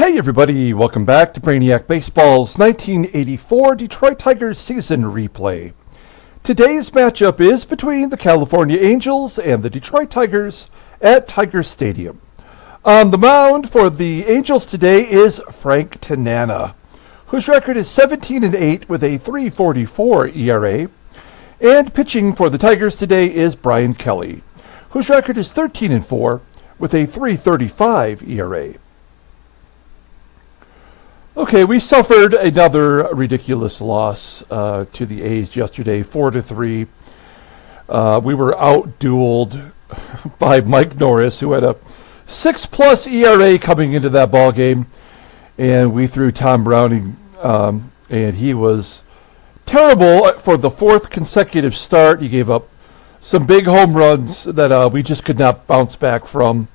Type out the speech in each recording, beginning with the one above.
Hey everybody, welcome back to Brainiac Baseball's 1984 Detroit Tigers season replay. Today's matchup is between the California Angels and the Detroit Tigers at Tiger Stadium. On the mound for the Angels today is Frank Tanana, whose record is 17-8 with a 3.44 ERA. And pitching for the Tigers today is Bryan Kelly, whose record is 13-4 with a 3.35 ERA. Okay, we suffered another ridiculous loss to the A's yesterday, 4-3. We were out-dueled by Mike Norris, who had a 6+ ERA coming into that ball game, and we threw Tom Browning, and he was terrible for the fourth consecutive start. He gave up some big home runs that we just could not bounce back from.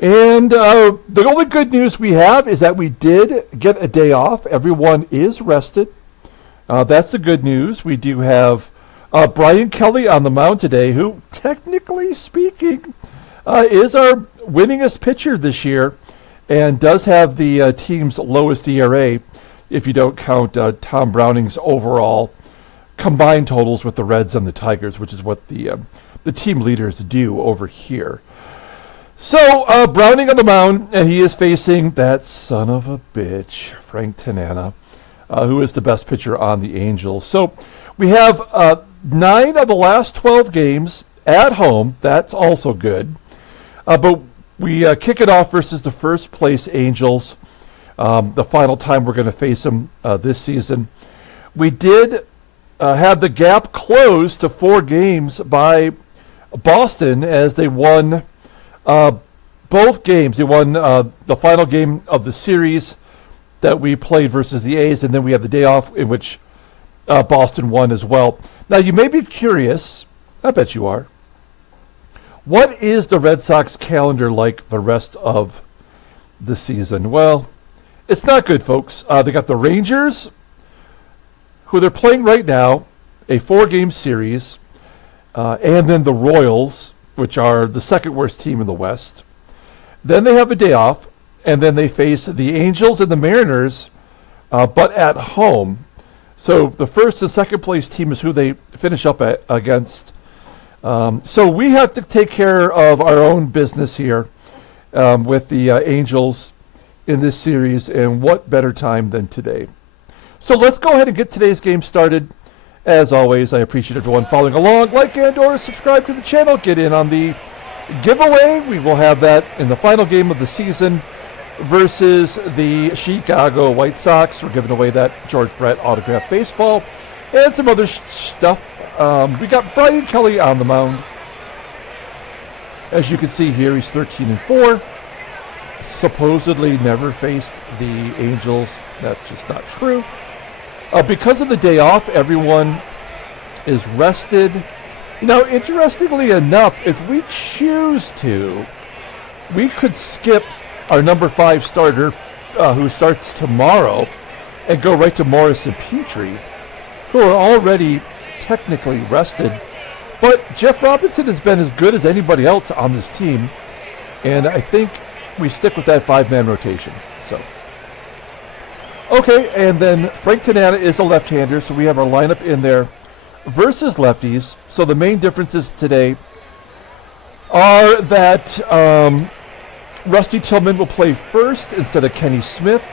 And the only good news we have is that we did get a day off. Everyone is rested. That's the good news. We do have Bryan Kelly on the mound today, who, technically speaking, is our winningest pitcher this year and does have the team's lowest ERA if you don't count Tom Browning's overall combined totals with the Reds and the Tigers, which is what the team leaders do over here. So, Browning on the mound, and he is facing that son of a bitch, Frank Tanana, who is the best pitcher on the Angels. So, we have 9 of the last 12 games at home. That's also good. But we kick it off versus the first place Angels, the final time we're going to face them this season. We did have the gap closed to 4 games by Boston as they won both games. They won the final game of the series that we played versus the A's, and then we have the day off in which Boston won as well. Now, you may be curious, I bet you are, what is the Red Sox calendar like the rest of the season? Well, it's not good, folks. They got the Rangers, who they're playing right now, a 4-game series, and then the Royals, which are the second worst team in the West. Then they have a day off, and then they face the Angels and the Mariners, but at home. So the first and second place team is who they finish up against. So we have to take care of our own business here with the Angels in this series, and what better time than today. So let's go ahead and get today's game started. As always, I appreciate everyone following along. Like and or subscribe to the channel. Get in on the giveaway. We will have that in the final game of the season versus the Chicago White Sox. We're giving away that George Brett autographed baseball and some other stuff. We got Bryan Kelly on the mound. As you can see here, he's 13-4. Supposedly never faced the Angels. That's just not true. Because of the day off, everyone is rested. Now, interestingly enough, if we choose to, we could skip our number 5 starter, who starts tomorrow, and go right to Morris and Petrie, who are already technically rested. But Jeff Robinson has been as good as anybody else on this team, and I think we stick with that 5-man rotation. So. Okay, and then Frank Tanana is a left-hander, so we have our lineup in there versus lefties. So the main differences today are that Rusty Tillman will play first instead of Kenny Smith,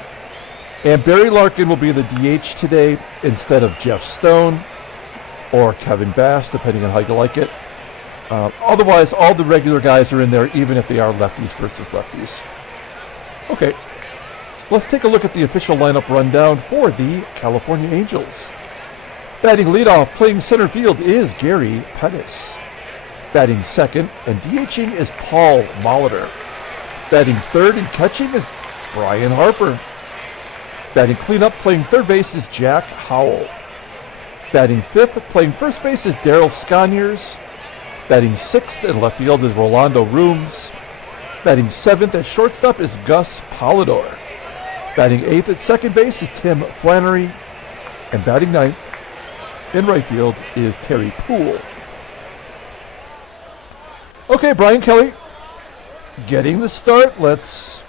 and Barry Larkin will be the DH today instead of Jeff Stone or Kevin Bass, depending on how you like it. Otherwise, all the regular guys are in there, even if they are lefties versus lefties. Okay. Let's take a look at the official lineup rundown for the California Angels. Batting leadoff, playing center field, is Gary Pettis. Batting second and DHing is Paul Molitor. Batting third and catching is Brian Harper. Batting cleanup, playing third base, is Jack Howell. Batting fifth, playing first base, is Daryl SCONIERS. Batting sixth in left field is Rolando Rooms. Batting seventh at shortstop is Gus Polidor. Batting 8th at second base is Tim Flannery. And batting 9th in right field is Terry PUHL. Okay, Bryan Kelly getting the start. Let's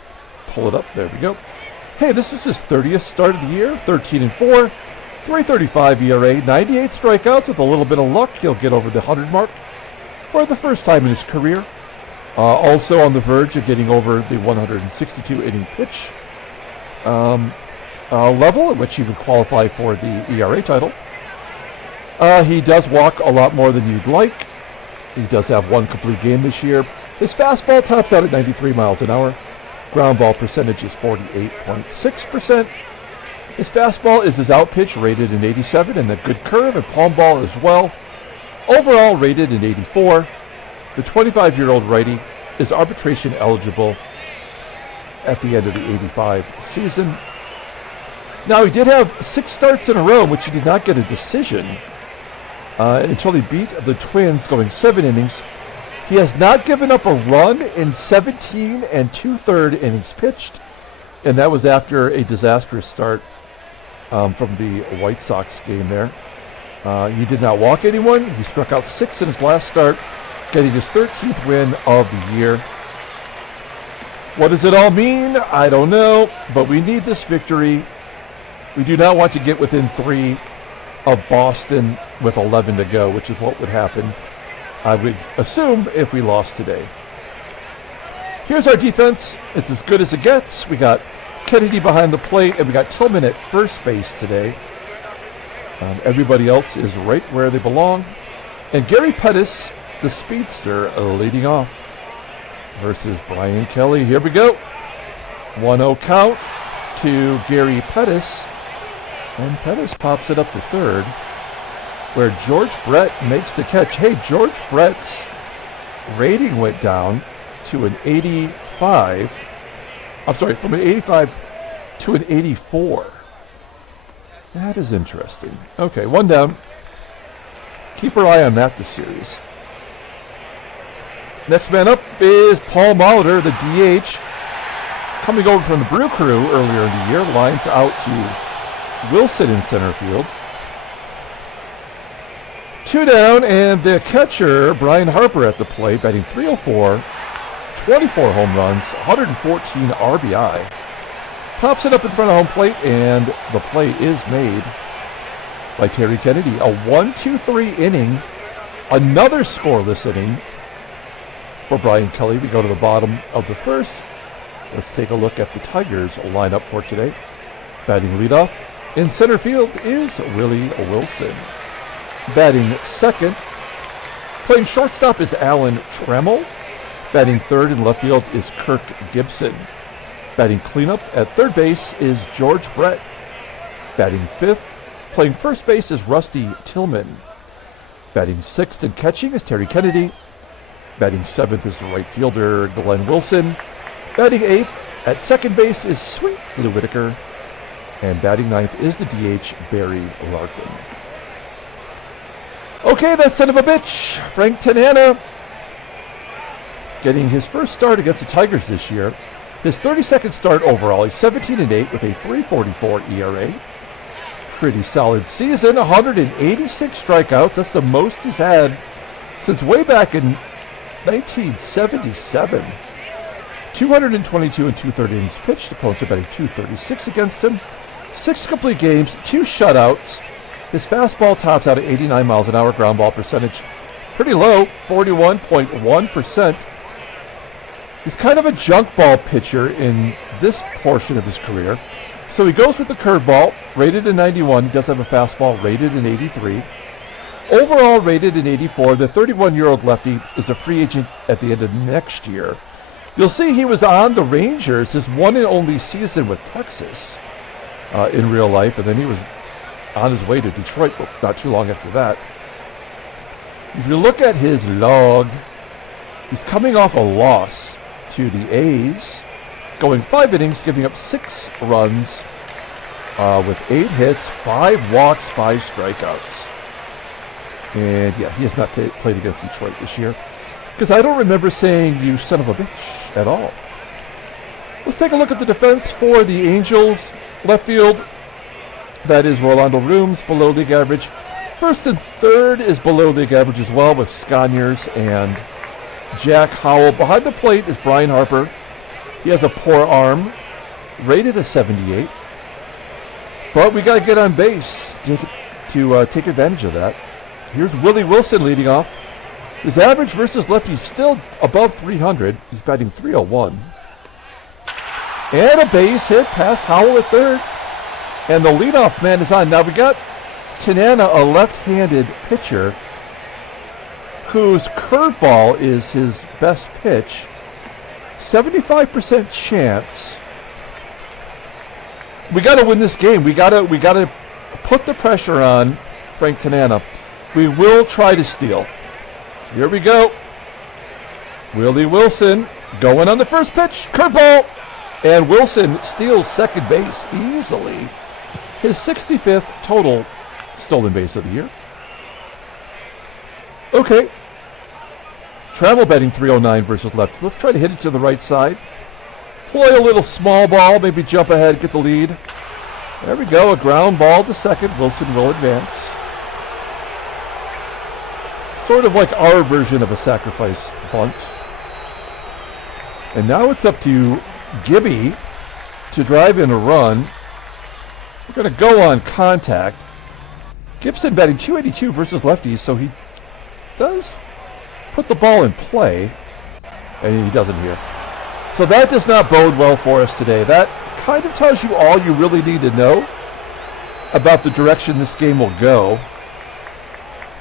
pull it up. There we go. Hey, this is his 30th start of the year, 13-4, 3.35 ERA, 98 strikeouts. With a little bit of luck, he'll get over the 100 mark for the first time in his career. Also on the verge of getting over the 162 inning pitch level, at which he would qualify for the ERA title. He does walk a lot more than you'd like. He does have one complete game this year. His fastball tops out at 93 miles an hour. Ground ball percentage is 48.6%. His fastball is his out pitch, rated in 87, and a good curve and palm ball as well. Overall rated in 84. The 25-year-old righty is arbitration eligible at the end of the 85 season. Now, he did have 6 starts in a row, which he did not get a decision until he beat the Twins, going 7 innings. He has not given up a run in 17 2/3 innings pitched, and that was after a disastrous start from the White Sox game there. He did not walk anyone. He struck out 6 in his last start, getting his 13th win of the year. What does it all mean? I don't know, but we need this victory. We do not want to get within 3 of Boston with 11 to go, which is what would happen, I would assume, if we lost today. Here's our defense. It's as good as it gets. We got Kennedy behind the plate, and we got Tillman at first base today. Everybody else is right where they belong. And Gary Pettis, the speedster, leading off versus Brian Kelly. Here we go. 1-0 count to Gary Pettis. And Pettis pops it up to third, where George Brett makes the catch. Hey, George Brett's rating went down to an 85. I'm sorry, from an 85 to an 84. That is interesting. Okay, 1 down. Keep our eye on that this series. Next man up is Paul Molitor, the DH. Coming over from the Brew Crew earlier in the year, lines out to Wilson in center field. 2 down, and the catcher, Brian Harper, at the plate, batting .304, 24 home runs, 114 RBI. Pops it up in front of home plate, and the play is made by Terry Kennedy. A 1-2-3 inning, another scoreless inning for Brian Kelly. We go to the bottom of the first. Let's take a look at the Tigers lineup for today. Batting leadoff in center field is Willie Wilson. Batting second, playing shortstop, is Alan Trammell. Batting third in left field is Kirk GIBSON. Batting cleanup at third base is George Brett. Batting fifth, playing first base, is Rusty Tillman. Batting sixth and catching is Terry Kennedy. Batting seventh is the right fielder, Glenn Wilson. Batting eighth at second base is Sweet Blue Whitaker. And batting ninth is the DH, Barry Larkin. Okay, that son of a bitch, Frank Tanana, getting his first start against the Tigers this year. His 32nd start overall. He's 17-8 with a 3.44 ERA. Pretty solid season. 186 strikeouts. That's the most he's had since way back in 1977. 222 2/3 innings pitched. Opponents are batting .236 against him. 6 complete games, 2 shutouts. His fastball tops out at 89 miles an hour. Ground ball percentage pretty low, 41.1%. He's kind of a junk ball pitcher in this portion of his career. So he goes with the curveball, rated in 91. He does have a fastball rated in 83. Overall rated in 84. The 31-year-old lefty is a free agent at the end of next year. You'll see he was on the Rangers, his one and only season with Texas in real life, and then he was on his way to Detroit not too long after that. If you look at his log, he's coming off a loss to the A's, going 5 innings, giving up 6 runs with 8 hits, 5 walks, 5 strikeouts. And yeah, he has not played against Detroit this year, because I don't remember saying "you son of a bitch" at all. Let's take a look at the defense for the Angels. Left field, that is Rolando Rooms, below league average. First and third is below league average as well, with SCONIERS and Jack Howell. Behind the plate is Brian Harper. He has a poor arm, rated a 78. But we got to get on base to take advantage of that. Here's Willie Wilson leading off. His average versus lefties still above 300. He's batting 301. And a base hit past Howell at third. And the leadoff man is on. Now we got Tanana, a left-handed pitcher, whose curveball is his best pitch. 75% chance. We got to win this game. We got to put the pressure on Frank Tanana. We will try to steal. Here we go. Willie Wilson going on the first pitch. Curveball. And Wilson steals second base easily. His 65th total stolen base of the year. Okay. Trammell betting 309 versus left. Let's try to hit it to the right side. Play a little small ball, maybe jump ahead, get the lead. There we go, a ground ball to second. Wilson will advance. Sort of like our version of a sacrifice bunt. And now it's up to Gibby to drive in a run. We're going to go on contact. Gibson batting 282 versus lefties, so he does put the ball in play, and he doesn't here. So that does not bode well for us today. That kind of tells you all you really need to know about the direction this game will go.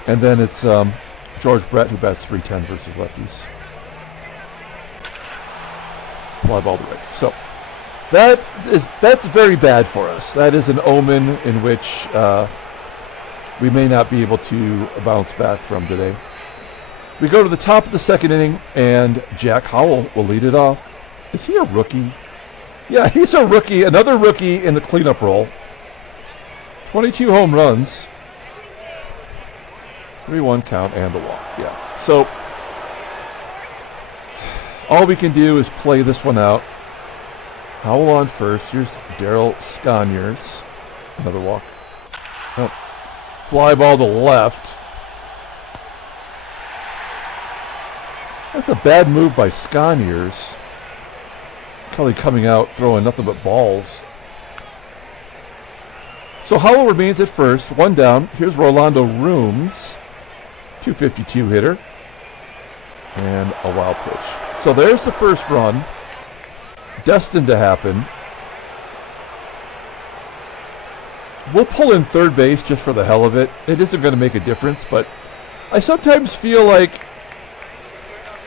And then it's George Brett who bats 310 versus lefties. Fly ball to right. So that's very bad for us. That is an omen in which we may not be able to bounce back from today. We go to the top of the second inning, and Jack Howell will lead it off. Is he a rookie? Yeah, he's a rookie. Another rookie in the cleanup role. 22 home runs. 3-1 count and the walk. Yeah. So all we can do is play this one out. Howell on first. Here's Daryl SCONIERS. Another walk. Oh. Fly ball to left. That's a bad move by SCONIERS. Kelly coming out, throwing nothing but balls. So Howell remains at first, one down. Here's Rolando Rooms, 252 hitter, and a wild pitch. So there's the first run, destined to happen. We'll pull in third base just for the hell of it. It isn't going to make a difference, but I sometimes feel like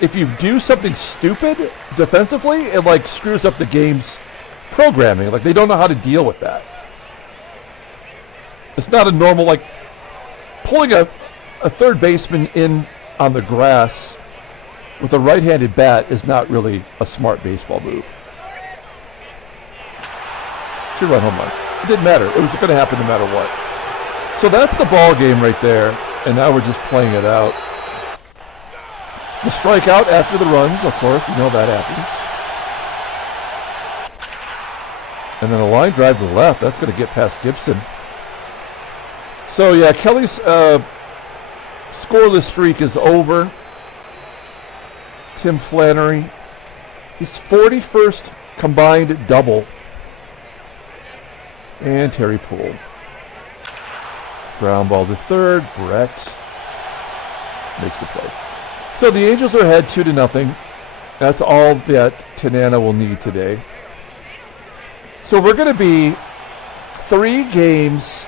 if you do something stupid defensively, it like screws up the game's programming. Like they don't know how to deal with that. It's not a normal, like pulling a third baseman in on the grass with a right-handed bat is not really a smart baseball move. Two-run home run. It didn't matter. It was going to happen no matter what. So that's the ball game right there, and now we're just playing it out. The strikeout after the runs, of course, we know that happens. And then a line drive to the left. That's going to get past Gibson. So, yeah, Kelly's scoreless streak is over. Tim Flannery, his 41st combined double. And Terry PUHL. Ground ball to third. Brett makes the play. So the Angels are ahead 2-0. That's all that Tanana will need today. So we're going to be 3 games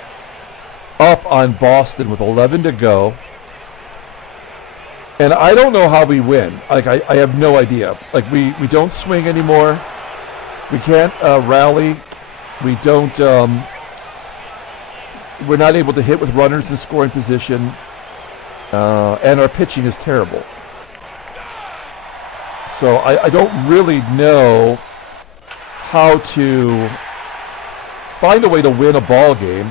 up on Boston with 11 to go. And I don't know how we win. Like I have no idea. Like we don't swing anymore. We can't rally. We don't. We're not able to hit with runners in scoring position. And our pitching is terrible. So I don't really know how to find a way to win a ball game.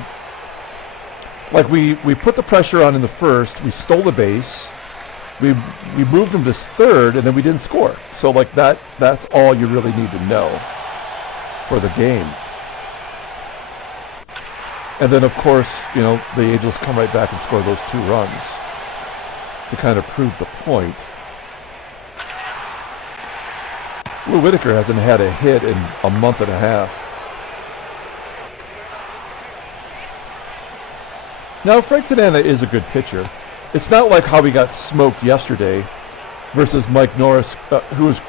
Like we put the pressure on in the first, we stole the base, we moved them to third, and then we didn't score. So like that's all you really need to know for the game. And then of course, you know, the Angels come right back and score those 2 runs to kind of prove the point. Whitaker hasn't had a hit in a month and a half. Now, Frank Tanana is a good pitcher. It's not like how he got smoked yesterday versus Mike Norris, who is,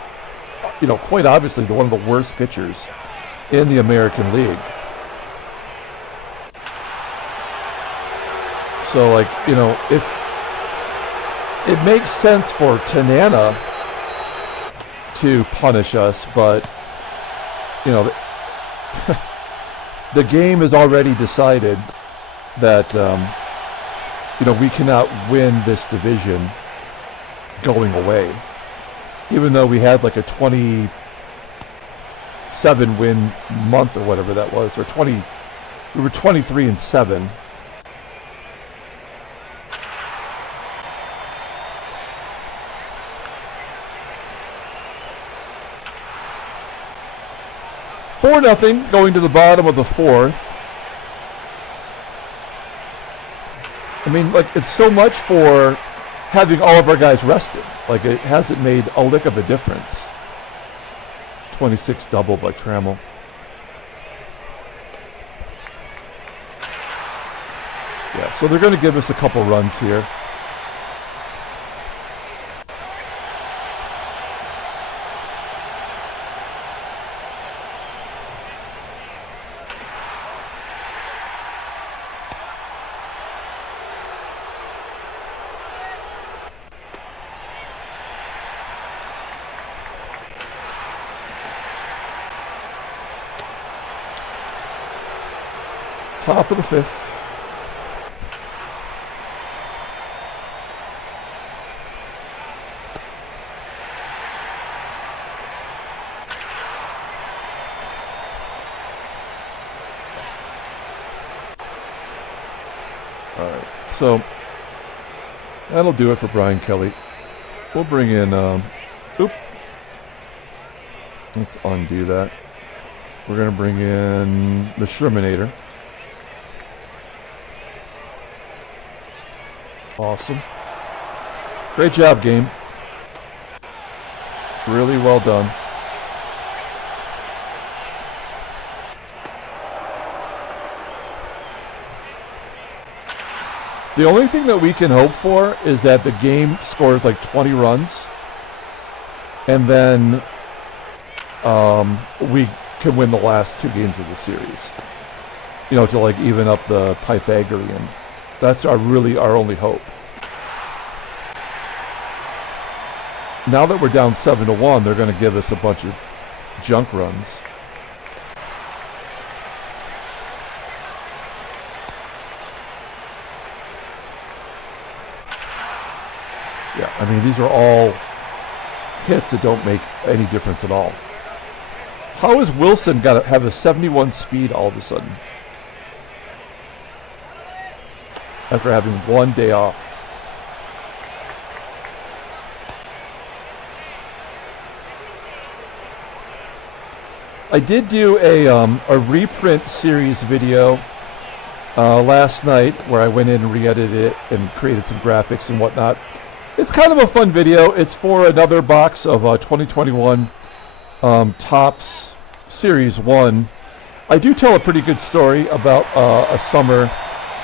quite obviously one of the worst pitchers in the American League. So, if it makes sense for Tanana to punish us, but, the game is already decided that, we cannot win this division going away. Even though we had like a 27 win month or whatever that was, or we were 23-7. Four nothing going to the bottom of the fourth. I mean, it's so much for having all of our guys rested. It hasn't made a lick of a difference. 26 double by Trammell. Yeah, so they're going to give us a couple runs here. Top of the fifth. All right, so that'll do it for Brian Kelly. We'll bring in, let's undo that. We're going to bring in the Shermanator. Awesome. Great job, game. Really well done. The only thing that we can hope for is that the game scores 20 runs, and then we can win the last two games of the series. To even up the Pythagorean. That's our only hope. Now that we're down 7-1, they're going to give us a bunch of junk runs. Yeah, I mean, these are all hits that don't make any difference at all. How has Wilson got to have a 71 speed all of a sudden? After having one day off. I did do a reprint series video last night where I went in and re-edited it and created some graphics and whatnot. It's kind of a fun video. It's for another box of 2021 Topps Series 1. I do tell a pretty good story about a summer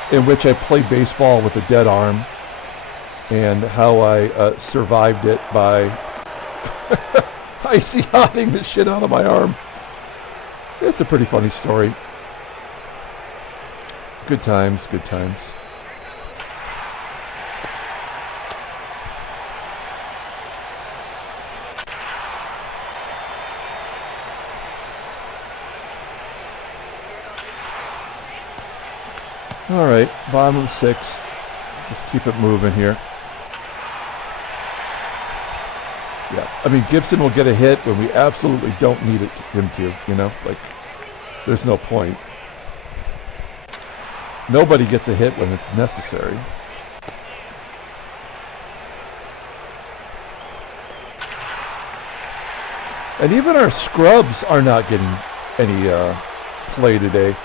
in which I played baseball with a dead arm and how I survived it by icy hotting the shit out of my arm. It's a pretty funny story. Good times, good times. All right, bottom of the sixth. Just keep it moving here. Yeah, I mean, Gibson will get a hit when we absolutely don't need him to, there's no point. Nobody gets a hit when it's necessary. And even our scrubs are not getting any play today.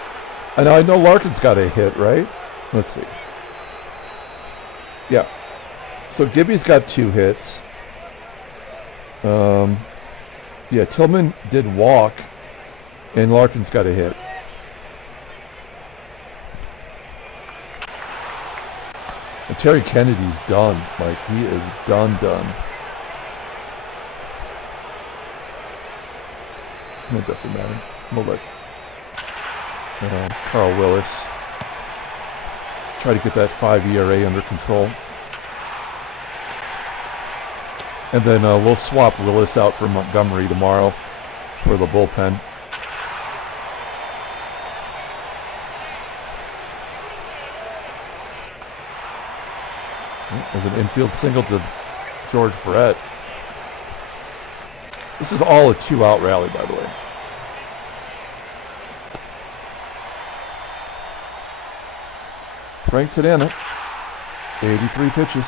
And I know Larkin's got a hit, right? Let's see. Yeah. So Gibby's got 2 hits. Yeah, Tillman did walk, and Larkin's got a hit. And Terry Kennedy's done. Like, he is done. It doesn't matter. We'll let Carl Willis try to get that 5 ERA under control. And then we'll swap Willis out for Montgomery tomorrow for the bullpen. There's an infield single to George Brett. This is all a 2-out rally, by the way. Frank Tanana, 83 pitches.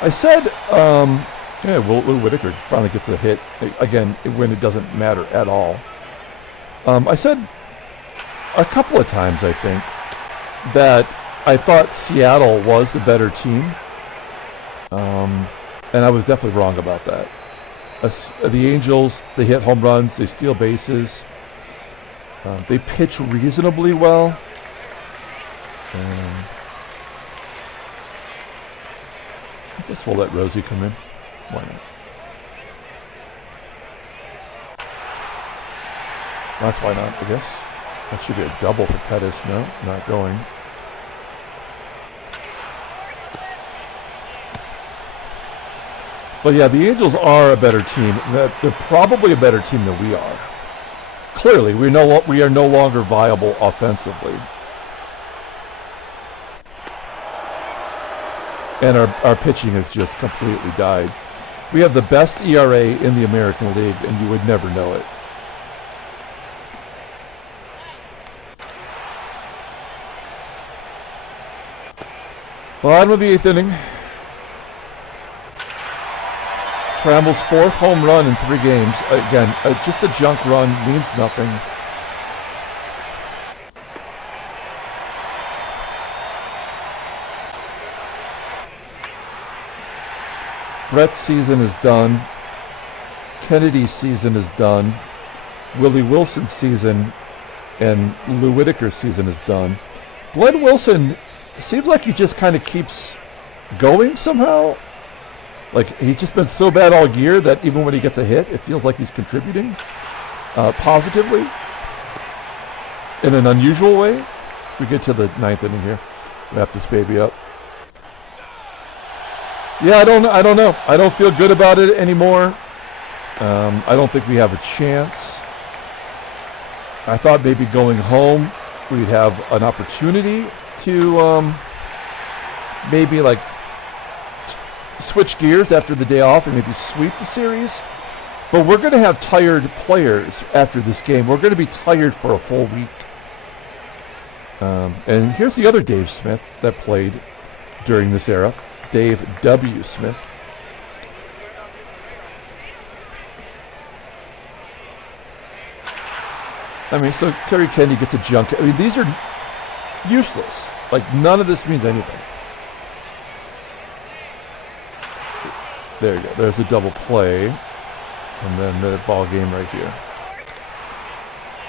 I said, Will Whitaker finally gets a hit, again, when it doesn't matter at all. I said a couple of times, I think, that I thought Seattle was the better team. And I was definitely wrong about that. The Angels, they hit home runs, they steal bases. They pitch reasonably well. I guess we'll let Rosie come in. Why not? That's why not, I guess. That should be a double for Pettis. No, not going. But yeah, the Angels are a better team. They're probably a better team than we are. Clearly, we are no longer viable offensively. And our pitching has just completely died. We have the best ERA in the American League, and you would never know it. Bottom of the 8th inning. Trammell's 4th home run in 3 games. Again, just a junk run, means nothing. Brett's season is done. Kennedy's season is done. Willie Wilson's season and Lou Whitaker's season is done. Glenn Wilson seems like he just kind of keeps going somehow. Like, he's just been so bad all year that even when he gets a hit, it feels like he's contributing positively in an unusual way. We get to the 9th inning here. Wrap this baby up. Yeah, I don't know. I don't feel good about it anymore. I don't think we have a chance. I thought maybe going home we'd have an opportunity to maybe like switch gears after the day off and maybe sweep the series. But we're going to have tired players after this game. We're going to be tired for a full week. And here's the other Dave Smith that played during this era. Dave W. Smith. I mean, so Terry Kennedy gets a junk. I mean, these are useless. Like, none of this means anything. There you go. There's a double play. And then the ball game right here.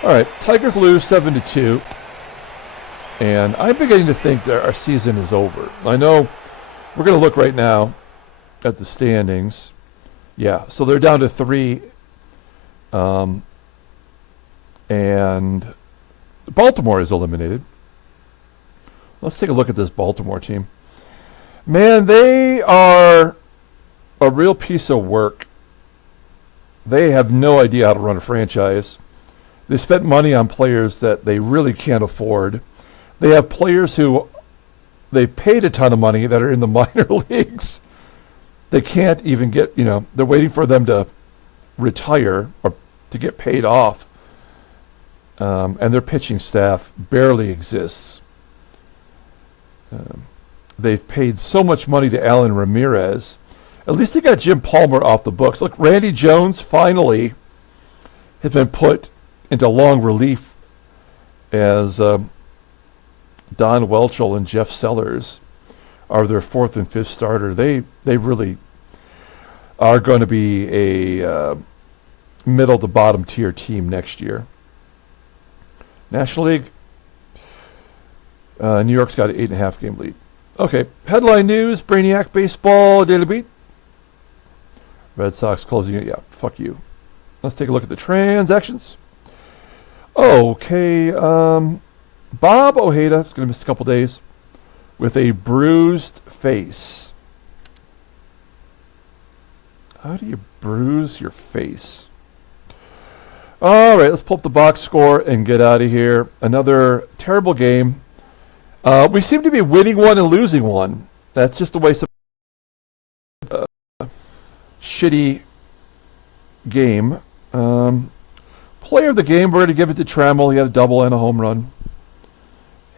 All right, Tigers lose 7-2. And I'm beginning to think that our season is over. I know we're going to look right now at the standings. Yeah, so they're down to 3. And Baltimore is eliminated. Let's take a look at this Baltimore team. Man, they are a real piece of work. They have no idea how to run a franchise. They spent money on players that they really can't afford. They have players who they've paid a ton of money that are in the minor leagues. They can't even get, they're waiting for them to retire or to get paid off. And their pitching staff barely exists. They've paid so much money to Alan Ramirez. At least they got Jim Palmer off the books. Look, Randy Jones finally has been put into long relief as Don Welchel and Jeff Sellers are their fourth and fifth starter, they really are going to be a middle to bottom tier team next year. National League, New York's got an 8.5 game lead. Okay, headline news, Brainiac baseball daily beat. Red Sox closing it. Yeah, fuck you. Let's take a look at the transactions. Okay, Bob Ojeda is going to miss a couple days with a bruised face. How do you bruise your face? All right, let's pull up the box score and get out of here. Another terrible game. We seem to be winning one and losing one. That's just the way some shitty game. Player of the game, we're going to give it to Trammell. He had a double and a home run.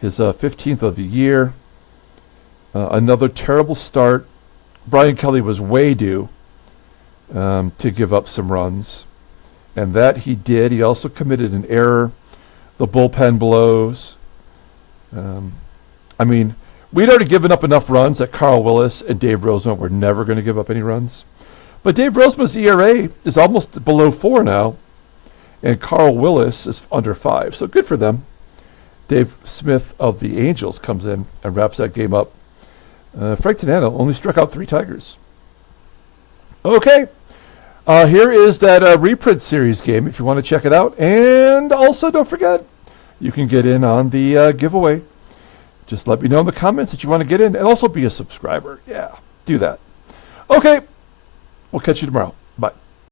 His 15th of the year. Another terrible start. Brian Kelly was way due to give up some runs. And that he did. He also committed an error. The bullpen blows. I mean, we'd already given up enough runs that Carl Willis and Dave Roseman were never going to give up any runs. But Dave Roseman's ERA is almost below 4 now. And Carl Willis is under 5. So good for them. Dave Smith of the Angels comes in and wraps that game up. Frank Tanana only struck out 3 Tigers. Okay. Here is that reprint series game if you want to check it out. And also don't forget, you can get in on the giveaway. Just let me know in the comments that you want to get in and also be a subscriber. Yeah, do that. Okay, we'll catch you tomorrow.